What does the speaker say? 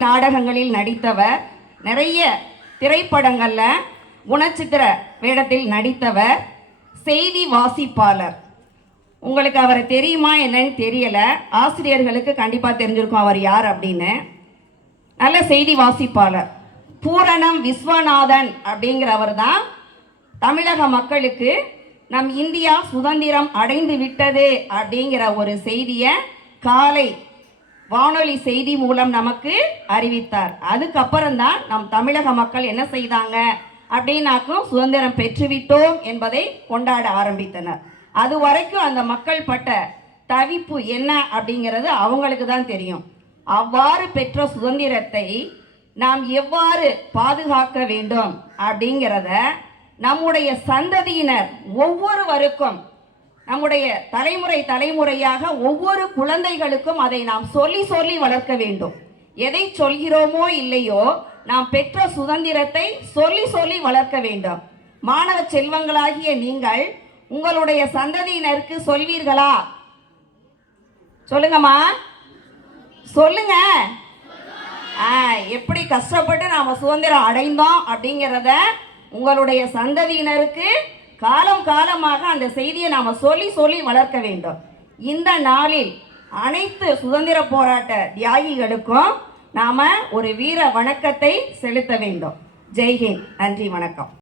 நாடகங்களில் நடித்தவர் நிறைய திரைப்படங்களில் குணச்சித்திர வேடத்தில் நடித்தவர் செய்தி வாசிப்பாளர். உங்களுக்கு அவரை தெரியுமா என்னன்னு தெரியலை. ஆசிரியர்களுக்கு கண்டிப்பாக தெரிஞ்சிருக்கும் அவர் யார் அப்படின்னு. நல்ல செய்தி வாசிப்பாளர். பூரணம் விஸ்வநாதன் அப்படிங்கிறவர் தான் தமிழக மக்களுக்கு நம் இந்தியா சுதந்திரம் அடைந்து விட்டது அப்படிங்கிற ஒரு செய்தியை காலை வானொலி செய்தி மூலம் நமக்கு அறிவித்தார். அதுக்கப்புறம் தான் நம் தமிழக மக்கள் என்ன செய்தாங்க? அப்படின்னாக்கும் சுதந்திரம் பெற்றுவிட்டோம் என்பதை கொண்டாட ஆரம்பித்தனர். அது வரைக்கும் அந்த மக்கள் பட்ட தவிப்பு என்ன அப்படிங்கிறது அவங்களுக்கு தான் தெரியும். அவ்வாறு பெற்ற சுதந்திரத்தை நாம் எவ்வாறு பாதுகாக்க வேண்டும் அப்படிங்கிறத நம்முடைய சந்ததியினர் ஒவ்வொருவருக்கும் நம்முடைய தலைமுறை தலைமுறையாக ஒவ்வொரு குழந்தைகளுக்கும் அதை நாம் சொல்லி சொல்லி வளர்க்க வேண்டும். எதை சொல்கிறோமோ இல்லையோ நாம் பெற்ற சுதந்திரத்தை சொல்லி சொல்லி வளர்க்க வேண்டும். மாணவ செல்வங்களாகிய நீங்கள் உங்களுடைய சந்ததியினருக்கு சொல்வீர்களா? சொல்லுங்கம்மா. சொல்லுங்க. ஆ, எப்படி கஷ்டப்பட்டு நாம் சுதந்திரம் அடைந்தோம் அப்படிங்கிறத உங்களுடைய சந்ததியினருக்கு காலம் காலமாக அந்த செய்தியை நாம் சொல்லி சொல்லி வளர்க்க வேண்டும். இந்த நாளில் அனைத்து சுதந்திர போராட்ட தியாகிகளுக்கும் நாம் ஒரு வீர வணக்கத்தை செலுத்த வேண்டும். ஜெய்ஹிந்த் நன்றி வணக்கம்.